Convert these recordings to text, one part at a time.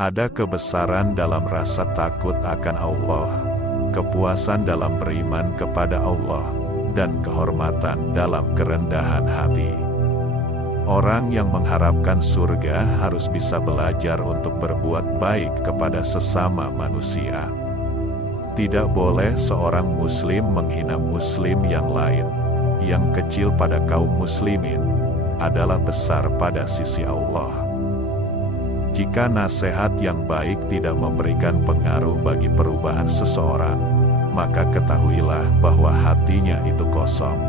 Ada kebesaran dalam rasa takut akan Allah, kepuasan dalam beriman kepada Allah, dan kehormatan dalam kerendahan hati. Orang yang mengharapkan surga harus bisa belajar untuk berbuat baik kepada sesama manusia. Tidak boleh seorang muslim menghina muslim yang lain. Yang kecil pada kaum muslimin adalah besar pada sisi Allah. Jika nasihat yang baik tidak memberikan pengaruh bagi perubahan seseorang, maka ketahuilah bahwa hatinya itu kosong.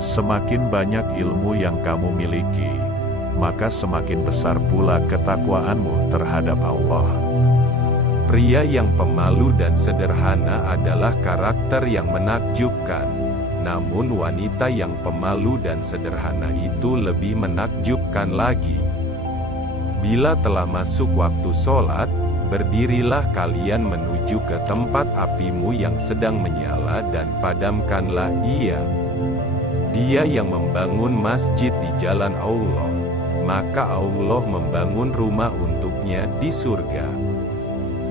Semakin banyak ilmu yang kamu miliki, maka semakin besar pula ketakwaanmu terhadap Allah. Pria yang pemalu dan sederhana adalah karakter yang menakjubkan. Namun wanita yang pemalu dan sederhana itu lebih menakjubkan lagi. Bila telah masuk waktu sholat, berdirilah kalian menuju ke tempat apimu yang sedang menyala dan padamkanlah ia. Dia yang membangun masjid di jalan Allah, maka Allah membangun rumah untuknya di surga.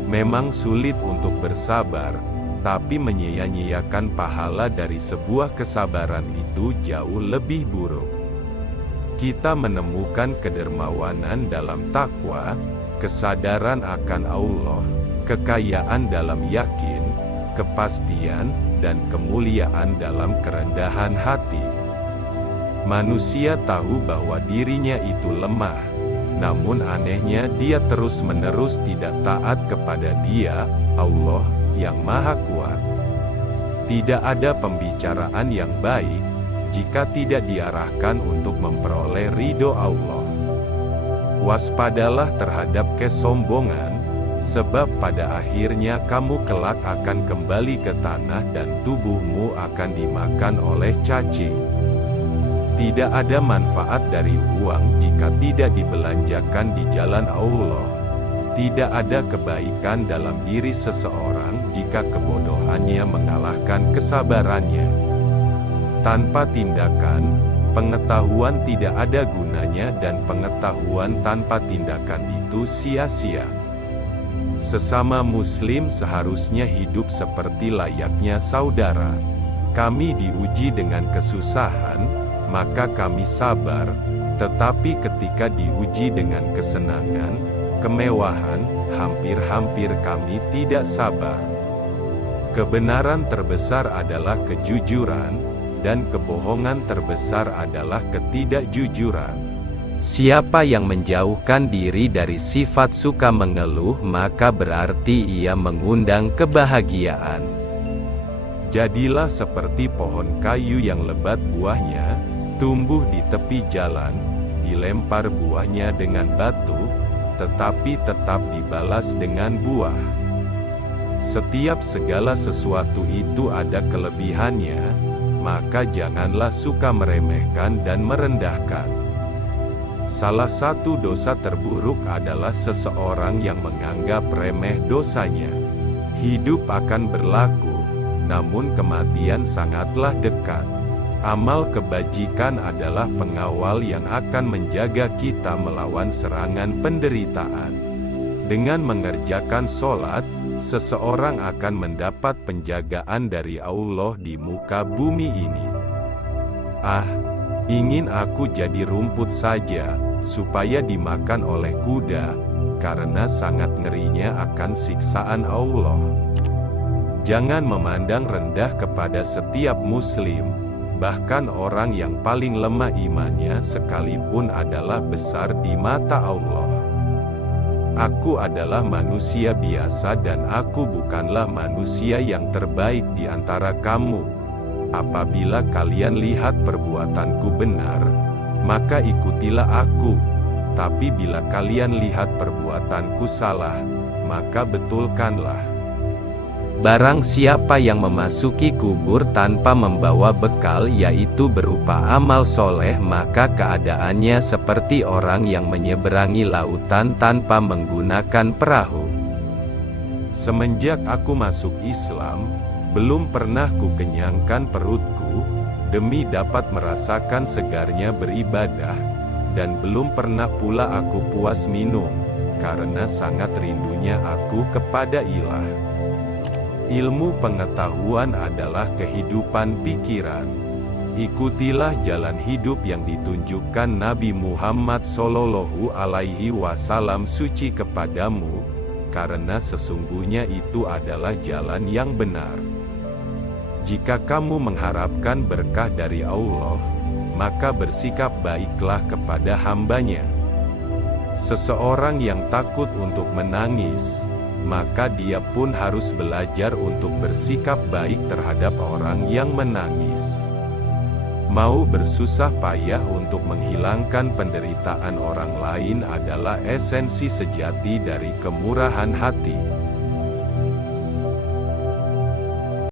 Memang sulit untuk bersabar, tapi menyia-nyiakan pahala dari sebuah kesabaran itu jauh lebih buruk. Kita menemukan kedermawanan dalam takwa, kesadaran akan Allah, kekayaan dalam yakin, kepastian, dan kemuliaan dalam kerendahan hati. Manusia tahu bahwa dirinya itu lemah, namun anehnya dia terus-menerus tidak taat kepada Dia, Allah, yang Maha Kuat. Tidak ada pembicaraan yang baik, jika tidak diarahkan untuk memperoleh ridho Allah. Waspadalah terhadap kesombongan, sebab pada akhirnya kamu kelak akan kembali ke tanah dan tubuhmu akan dimakan oleh cacing. Tidak ada manfaat dari uang jika tidak dibelanjakan di jalan Allah. Tidak ada kebaikan dalam diri seseorang jika kebodohannya mengalahkan kesabarannya. Tanpa tindakan, pengetahuan tidak ada gunanya dan pengetahuan tanpa tindakan itu sia-sia. Sesama muslim seharusnya hidup seperti layaknya saudara. Kami diuji dengan kesusahan, maka kami sabar, tetapi ketika diuji dengan kesenangan, kemewahan, hampir-hampir kami tidak sabar. Kebenaran terbesar adalah kejujuran, dan kebohongan terbesar adalah ketidakjujuran. Siapa yang menjauhkan diri dari sifat suka mengeluh, maka berarti ia mengundang kebahagiaan. Jadilah seperti pohon kayu yang lebat buahnya, tumbuh di tepi jalan, dilempar buahnya dengan batu, tetapi tetap dibalas dengan buah. Setiap segala sesuatu itu ada kelebihannya, maka janganlah suka meremehkan dan merendahkan. Salah satu dosa terburuk adalah seseorang yang menganggap remeh dosanya. Hidup akan berlaku, namun kematian sangatlah dekat. Amal kebajikan adalah pengawal yang akan menjaga kita melawan serangan penderitaan. Dengan mengerjakan sholat, seseorang akan mendapat penjagaan dari Allah di muka bumi ini. Ingin aku jadi rumput saja, supaya dimakan oleh kuda, karena sangat ngerinya akan siksaan Allah. Jangan memandang rendah kepada setiap muslim, bahkan orang yang paling lemah imannya sekalipun adalah besar di mata Allah. Aku adalah manusia biasa dan aku bukanlah manusia yang terbaik di antara kamu. Apabila kalian lihat perbuatanku benar, maka ikutilah aku. Tapi bila kalian lihat perbuatanku salah, maka betulkanlah. Barang siapa yang memasuki kubur tanpa membawa bekal, yaitu berupa amal soleh, maka keadaannya seperti orang yang menyeberangi lautan tanpa menggunakan perahu. Semenjak aku masuk Islam, belum pernah kukenyangkan perutku, demi dapat merasakan segarnya beribadah, dan belum pernah pula aku puas minum, karena sangat rindunya aku kepada ilah. Ilmu pengetahuan adalah kehidupan pikiran. Ikutilah jalan hidup yang ditunjukkan Nabi Muhammad Sallallahu Alaihi Wasallam suci kepadamu, karena sesungguhnya itu adalah jalan yang benar. Jika kamu mengharapkan berkah dari Allah, maka bersikap baiklah kepada hamba-Nya. Seseorang yang takut untuk menangis, maka dia pun harus belajar untuk bersikap baik terhadap orang yang menangis. Mau bersusah payah untuk menghilangkan penderitaan orang lain adalah esensi sejati dari kemurahan hati.